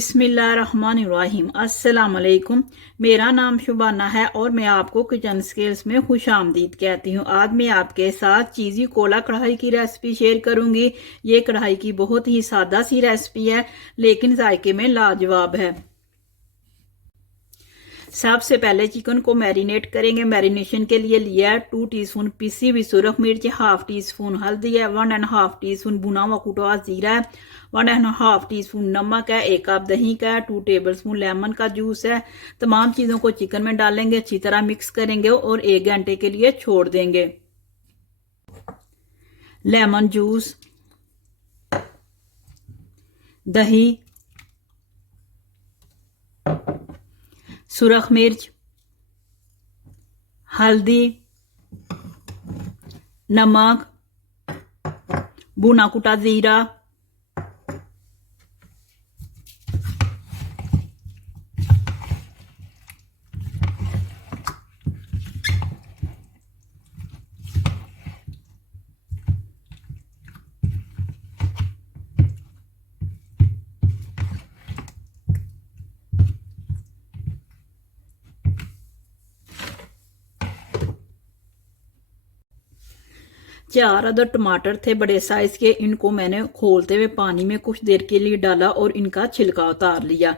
बिस्मिल्लाहिर्रहमानिर्रहीम। अस्सलाम वालेकुम। मेरा नाम शुबाना है और मैं आपको किचन स्किल्स में खुश आमदीद कहती हूँ। आज मैं आपके साथ चीज़ी कोला कढ़ाई की रेसिपी शेयर करूँगी। ये कढ़ाई की बहुत ही सादा सी रेसिपी है लेकिन जायके में लाजवाब है। सबसे पहले चिकन को मैरिनेट करेंगे। मैरिनेशन के लिए लिया है 2 टीस्पून पिसी हुई सुरख मिर्च, हाफ टी स्पून हल्दी है, 1.5 टीस्पून भुना हुआ कुटा हुआ जीरा है, 1.5 टीस्पून नमक है, 1 कप दही का है, 2 टेबलस्पून लेमन का जूस है। तमाम चीज़ों को चिकन में डालेंगे, अच्छी तरह मिक्स करेंगे और 1 घंटे के लिए छोड़ देंगे। लेमन जूस, दही, सुरख मिर्च, हल्दी, नमक, भुना कुटा जीरा, चार अदर टमाटर थे बड़े साइज के। इनको मैंने खोलते हुए पानी में कुछ देर के लिए डाला और इनका छिलका उतार लिया।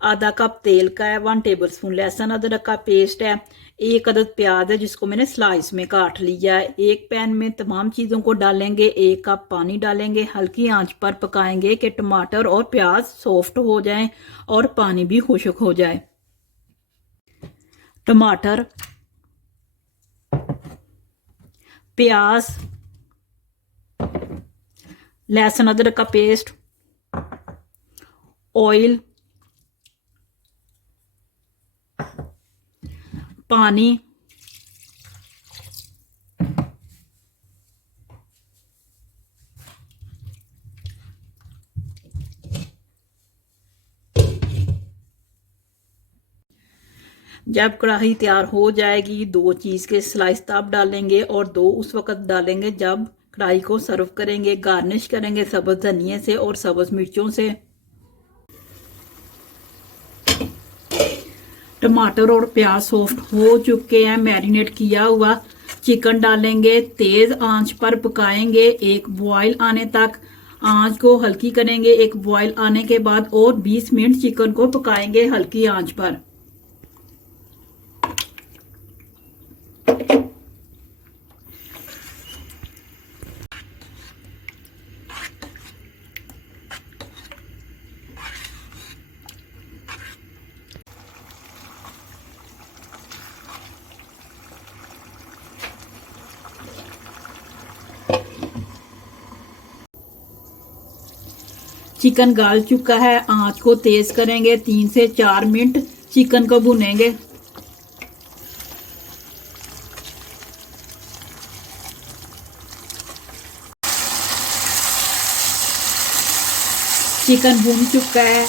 आधा कप तेल का है, 1 टेबलस्पून लहसुन अदरक का पेस्ट है, 1 अदद प्याज है जिसको मैंने स्लाइस में काट लिया है। एक पैन में तमाम चीज़ों को डालेंगे, 1 कप पानी डालेंगे, हल्की आंच पर पकाएंगे कि टमाटर और प्याज सॉफ्ट हो जाएं और पानी भी खुश्क हो जाए। टमाटर, प्याज, लहसुन अदरक का पेस्ट, ऑयल, पानी, जब कढ़ाई तैयार हो जाएगी 2 चीज़ के स्लाइस तब डालेंगे और 2 उस वक्त डालेंगे जब कढ़ाई को सर्व करेंगे। गार्निश करेंगे सब्ज धनिए से और सब्ज मिर्चों से। टमाटर और प्याज सॉफ्ट हो चुके हैं। मैरिनेट किया हुआ चिकन डालेंगे, तेज आंच पर पकाएंगे 1 बॉयल आने तक। आंच को हल्की करेंगे 1 बॉयल आने के बाद और 20 मिनट चिकन को पकाएंगे हल्की आंच पर। चिकन गाल चुका है। आंच को तेज करेंगे, 3 से 4 मिनट चिकन को भुनेंगे। चिकन भून चुका है।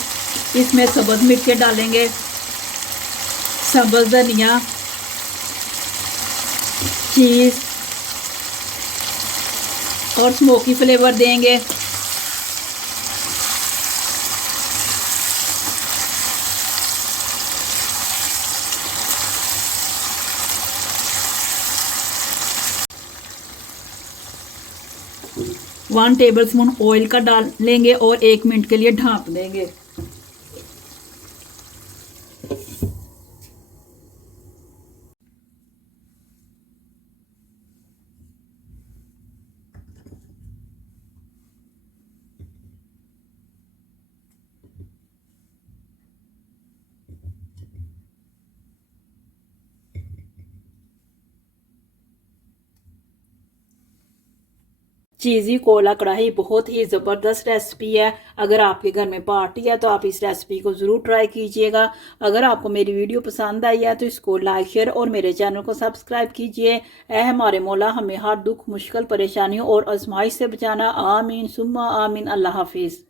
इसमें सब्ज मिर्चें डालेंगे, सब्ज धनिया, चीज और स्मोकी फ्लेवर देंगे। वन टेबलस्पून ऑयल का डालेंगे और 1 मिनट के लिए ढाँप देंगे। चीज़ी कोला कढ़ाई बहुत ही ज़बरदस्त रेसिपी है। अगर आपके घर में पार्टी है तो आप इस रेसिपी को ज़रूर ट्राई कीजिएगा। अगर आपको मेरी वीडियो पसंद आई है तो इसको लाइक शेयर और मेरे चैनल को सब्सक्राइब कीजिए। ऐ हमारे मौला हमें हर दुख मुश्किल परेशानियों और आजमाइश से बचाना। आमीन सुम्मा आमीन। अल्लाह हाफिज़।